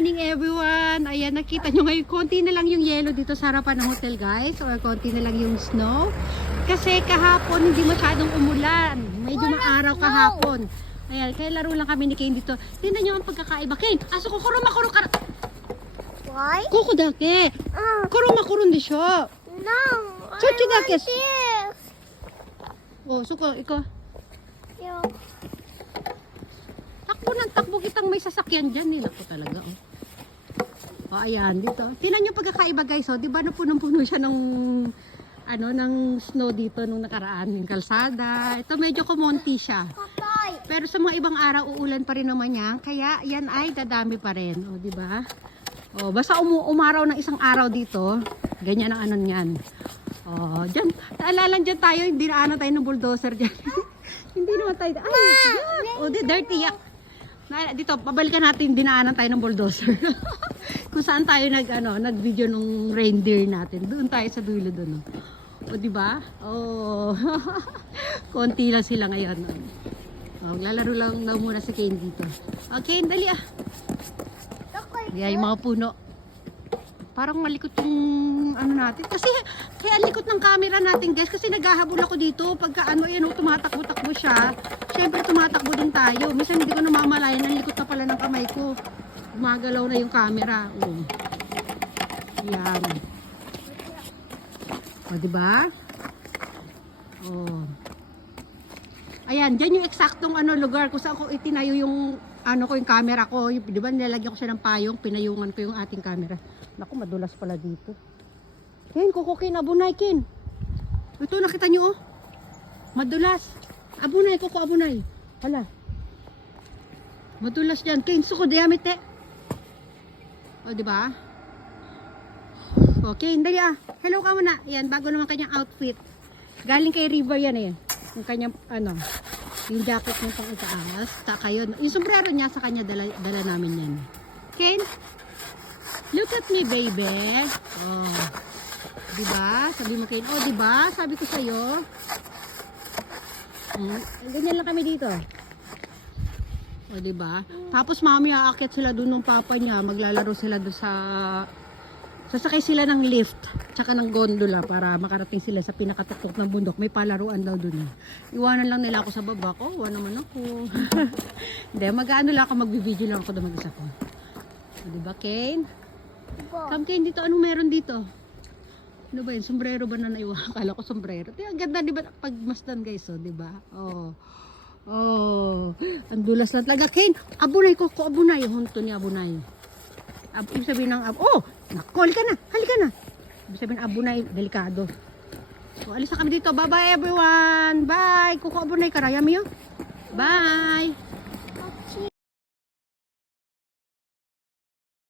morning everyone. Ayan, nakita nyo ngayon, konti na lang yung yellow dito sa harapan ng hotel guys. Or konti na lang yung snow. Kasi kahapon hindi masyadong umulan. Medyo maaraw kahapon. Ayan, kaya laro lang kami ni Kane dito. Tingnan nyo ang pagkakaiba. Kane, aso ko kuruma. Why? Koko dake. Kuruma di siya. No. Chochi dake. This. Oh, suko, ikaw. Yo. Takbo ng takbo kitang may sasakyan dyan. Nila ko talaga. Oh. Oh, ayan, dito. Tingnan nyo pagkakaiba guys. Oh. Diba na punong-puno siya ng ng snow dito nung nakaraan. Yung kalsada. Ito medyo kumonti siya. Patay. Pero sa mga ibang araw, uulan pa rin naman yan. Kaya yan ay dadami pa rin. O, diba? O, basta umaraw ng isang araw dito, ganyan ang anon yan. O, dyan, naalalan dyan tayo, hindi na tayo ng bulldozer dyan. Hindi naman tayo, ay, yak. O, dirty yak. Dito, pabalikan natin, dinaanan tayo ng bulldozer. Kung saan tayo nag-video ng reindeer natin. Doon tayo sa dulo doon. O, diba? O, konti lang sila ngayon. O, lalaro lang daw muna si Kane dito. O, Kane, dali ah. Yan yung mga puno. Parang malikot yung natin. Kasi kaya likot ng camera natin guys. Kasi naghahabol ako dito. Pagka tumatakbo-takbo siya. Syempre tumatakbo din tayo. Minsan hindi ko namamalayan. Ang likot na pala ng kamay ko. Gumagalaw na yung camera. Oh. Yan. O, diba? Oh. Ayan, dyan yung eksaktong lugar kung saan ko itinayo yung yung camera ko, yung, di ba nilalagyan ko siya ng payong, pinayungan ko yung ating camera. Naku, madulas pala dito. Ken, kukukin, abunay, Ken. Ito, nakita nyo, oh. Madulas. Abunay, kuko, abunay. Hala. Madulas yan. Ken, suko, diamete. O, di ba? Okay, dali ah. Hello ka muna. Yan, bago naman kanyang outfit. Galing kay River yan eh. Yung kanyang, yung jacket niya pang itaas. Taka yun. Yung sombrero niya sa kanya, dala namin yan. Kane, look at me, baby. Oh. Diba? Sabi mo, Kane. Oh, diba? Sabi ko sa'yo. Ganyan lang kami dito. Oh, diba? Tapos mami, aakyat sila doon ng papa niya. Maglalaro sila doon sa... Sasakay sila ng lift, tsaka ng gondola para makarating sila sa pinakatuktok ng bundok. May palaruan daw dun. Iwanan lang nila ako sa baba ko. Iwan naman ako. Hindi, mag-ano lang ako, magbibideo lang ako doon mag-isa ko. Diba, Kane? Come, Kane, dito. Anong meron dito? Ano ba yun? Sombrero ba na naiwan? Akala ko sombrero. Ang ganda, diba? Pagmasdan guys, oh, diba? Oh. Oh. Ang dulas lang talaga. Kane, abunay ko. Abunay. Hunto ni abunay. Ibig sabihin ng oh, nako, halika na. Ibig sabihin abunay, delikado. So, alis na kami dito. Bye bye everyone. Bye. Kuko abunay karayami yo. Bye.